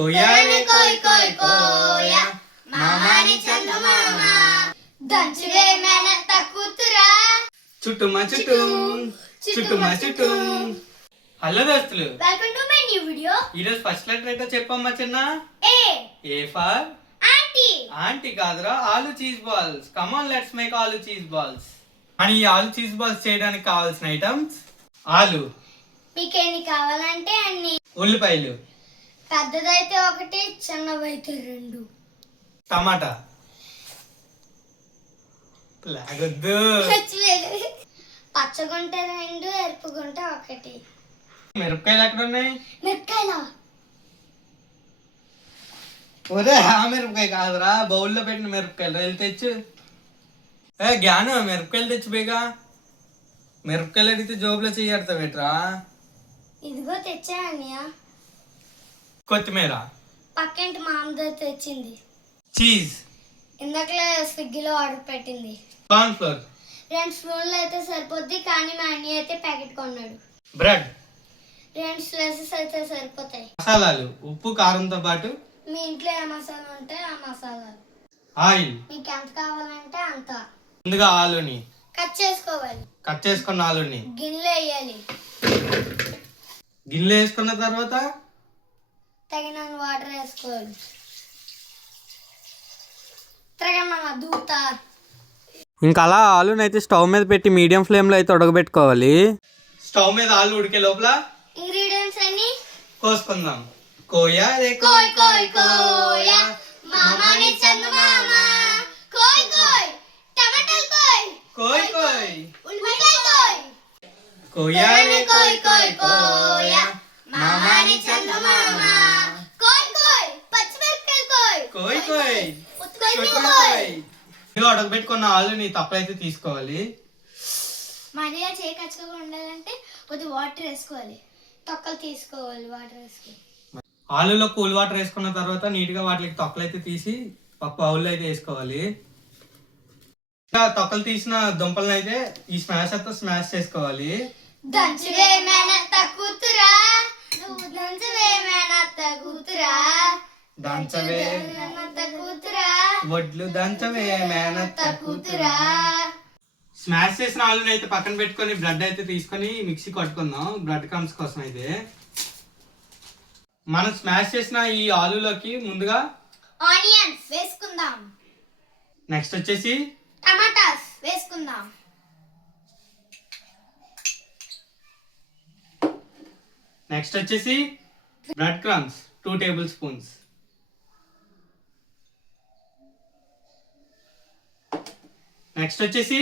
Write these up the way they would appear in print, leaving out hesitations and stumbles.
కోయాలే కోయ్ కోయ్ కోయ మామాని చందమామ దంచులే మేనత్త కూతురా చుట్టుమా చుట్టుమా చుట్టూ. హలో దోస్తులు, welcome to my new video. ఈరోజు ఫస్ట్ లెటర్ ఏంటో చెప్పమ్మా చిన్న. A for aunty. ఆంటీ కాదురా, ఆలు cheese balls. Come on, let's make ఆలు చీజ్ బాల్స్. అని ఈ ఆలు చీజ్ బాల్స్ చేయడానికి కావాల్సిన ఐటమ్స్: ఆలు, మీకు ఎన్ని కావాలంటే అన్ని. ఉల్లిపాయలు, పెద్దదైతే ఒకటి, చిన్నవైతే రెండు. టమాటా, లాగొద్దు, పచ్చగుంటే రెండు, ఎరుపుగుంటే ఒకటి. మిరపకాయలు ఎక్కడ ఉన్నాయి? మిరపకాయల ఒరే, ఆ మిరపకాయ కాదురా, బౌల్లో పెట్టిన మిరపకాయలు. వెళ్ళి తెచ్చు. జ్ఞాను, మిరపకాయలు తెచ్చు బేగా. మిరపకాయలు అడిగితే జోబులో చెయ్యడతా బెట్రా. ఇదిగో తెచ్చా అన్నయ్య. కొత్తిమీర, పక్కింటి మామతో తెచ్చింది. చీజ్, ఇందాకలే స్విగ్గీలో ఆర్డర్ పెట్టింది. కార్న్ ఫ్లోర్, 2 స్పూన్లు అయితే సరిపోద్ది, కానీ మా అన్నయ్య అయితే ప్యాకెట్ కొన్నాడు. బ్రెడ్, 2 స్లైసెస్ అయితే సరిపోతాయి. మసాలాలు, ఉప్పు కారంతో పాటు మీ ఇంట్లో ఏ మసాలా ఉంటే ఆ మసాలాలు. ఆయిల్, మీకు ఎంత కావాలంటే అంత. ముందుగా ఆలుని కట్ చేసుకోవాలి. కట్ చేసుకున్న ఆలుని గిన్నెలో వేయాలి. గిన్నెలో వేసుకున్న తర్వాత తగినంత వాటర్ వేసుకోవాలి. తిరగమన్న దూత. ఇంకా అలా ఆలుని అయితే స్టవ్ మీద పెట్టి మీడియం ఫ్లేమ్లో అయితే ఉడకబెట్టుకోవాలి. స్టవ్ మీద ఆలు ఉడికే లోపల ఇంగ్రీడియంట్స్ అన్ని కోసుకుందాం. కోయ రే కోయ్ కోయ్ కోయ మామాని చందమామ కోయ్ కోయ్ టమాటాలు కోయ్ కోయ్ కోయ్ ఉల్లిపాయ కోయ్ కోయ రే కోయ్ కోయ్ కోయ మామాని చందమామ కోయ్ కోయ్ పచ్చిమిరపకాయలు కోయ్ కోయ్ కోయ్ ఉత్తుకాయలు కోయ్. ఇదిగో ఉడకబెట్టుకున్న ఆలుని తప్పైతే తీసుకోవాలి. మరీ చేయి కచ్చగా ఉండాలంటే కొద్దిగా వాటర్ వేసుకోవాలి. తొక్కలు తీసుకోవాలి వాటర్ వేసుకొని. ఆలులో కూల్ వాటర్ వేసుకున్న తర్వాత నీట్ గా వాటికి తొక్కలు అయితే తీసి ఒక బౌల్లో అయితే వేసుకోవాలి. ఇంకా తొక్కలు తీసిన దుంపలను అయితే ఈ స్మాష్ తో స్మాష్ చేసుకోవాలి. దంచువే మేనత్త కూతురా, నువ్వు దంచువే మేనత్త కూతురా, దంచవే మేనత్త కూతురా, వడ్లు దంచవే మేనత్త కూతురా. స్మాష్ చేసిన ఆలుని అయితే పక్కన పెట్టుకొని బ్రెడ్ అయితే తీసుకొని మిక్సీ కొట్టుకుందాం. బ్రెడ్ క్రమ్స్ కోసం అయితే మనం స్మాష్ చేసిన ఈ ఆలులోకి ముందుగా ఆనియన్స్ వేసుకుందాం. నెక్స్ట్ వచ్చేసి టమాటాస్ వేసుకుందాం. నెక్స్ట్ వచ్చేసి bread crumbs 2 table spoons. Next వచ్చేసి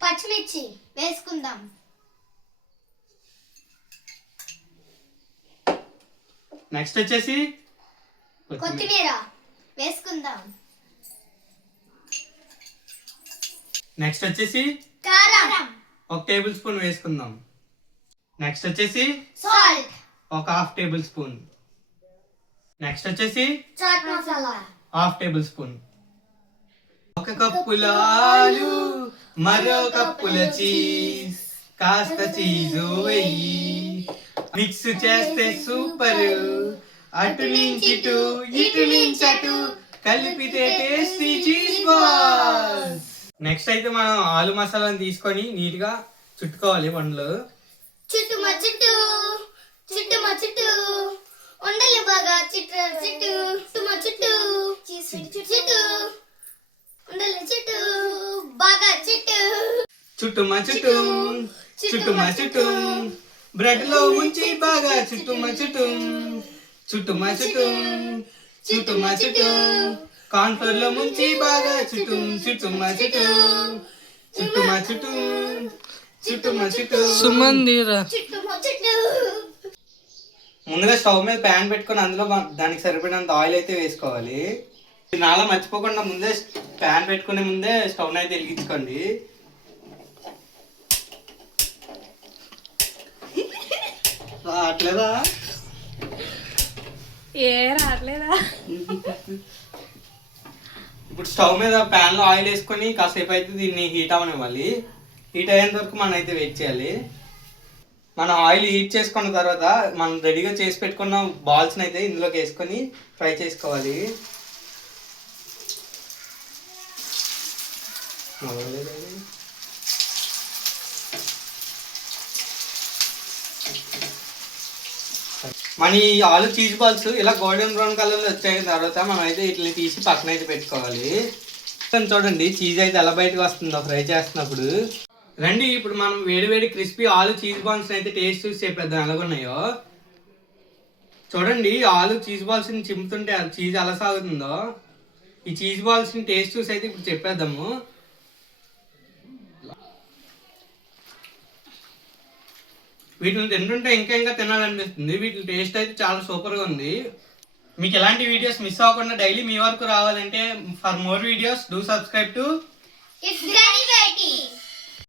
పచ్చిమిర్చి వేసుకుందాం. నెక్స్ట్ వచ్చేసి కొత్తిమీర వేసుకుందాం. నెక్స్ట్ వచ్చేసి కారం 1 టేబుల్ స్పూన్ వేసుకుందాం. నెక్స్ట్ వచ్చేసి సాల్ట్ 1/2 టేబుల్ స్పూన్. నెక్స్ట్ వచ్చేసి చాట్ మసాలా 1/2 టేబుల్ స్పూన్. 1 కప్పుల ఆలు, మరో కప్పుల చీజ్, కాస్త చీజు వెయ్యి, మిక్స్ చేస్తే సూపర్. అటు నుంచి ఇటు నుంచి అటు కలిపితే టేస్టీ చీజ్ బాల్స్. నెక్స్ట్ అయితే మనం ఆలు మసాలాని తీసుకొని నీట్ గా చుట్టుకోవాలి వండలు. చుట్టూ మా చుట్టూ చుట్టూ మా చుట్టూ ఉండలు బాగా చుట్టూ చుట్టూ మా చుట్టూ చుట్టూ ఉండలు చుట్టూ బాగా చుట్టూ మా చుట్టూ బ్రెడ్ లో ముంచి బాగా చుట్టూ మా చుట్టూ కార్న్ ఫ్లోర్ లో ముంచి బాగా చుట్టూ మా చుట్టూ. సుమందిరా. ముందుగా స్టవ్ మీద ప్యాన్ పెట్టుకొని అందులో దానికి సరిపడినంత ఆయిల్ అయితే వేసుకోవాలి. నాలా మర్చిపోకుండా ముందే ప్యాన్ పెట్టుకునే ముందే స్టవ్ అయితే వెలిగించుకోండి. రావట్లేదా? రావట్లేదా? ఇప్పుడు స్టవ్ మీద ప్యాన్ లో ఆయిల్ వేసుకొని కాసేపు అయితే దీన్ని హీట్ అవనివ్వాలి. హీట్ అయ్యేంత వరకు మనం అయితే వెయిట్ చేయాలి. మనం ఆయిల్ హీట్ చేసుకున్న తర్వాత మనం రెడీగా చేసి పెట్టుకున్న బాల్స్ని అయితే ఇందులోకి వేసుకొని ఫ్రై చేసుకోవాలి. మన ఈ ఆలు చీజ్ బాల్స్ ఇలా గోల్డెన్ బ్రౌన్ కలర్లో వచ్చాయి తర్వాత మనం అయితే వీటిని తీసి పక్కన అయితే పెట్టుకోవాలి. చూడండి చీజ్ అయితే ఎలా బయటకు వస్తుందో ఫ్రై చేస్తున్నప్పుడు. రండి ఇప్పుడు మనం వేడి క్రిస్పీ ఆలు చీజ్ బాల్స్ అయితే టేస్ట్ చూసి చెప్పేద్దాం ఎలాగున్నాయో. చూడండి ఆలు చీజ్ బాల్స్ ని చింపుతుంటే చీజ్ ఎలా సాగుతుందో. ఈ చీజ్ బాల్స్ ని టేస్ట్ చూసి అయితే ఇప్పుడు చెప్పేద్దాము. వీటిని తింటుంటే ఇంకా తినాలనిపిస్తుంది. వీటి టేస్ట్ అయితే చాలా సూపర్గా ఉంది. మీకు ఎలాంటి వీడియోస్ మిస్ అవ్వకుండా డైలీ మీ వరకు రావాలంటే for more videos do subscribe to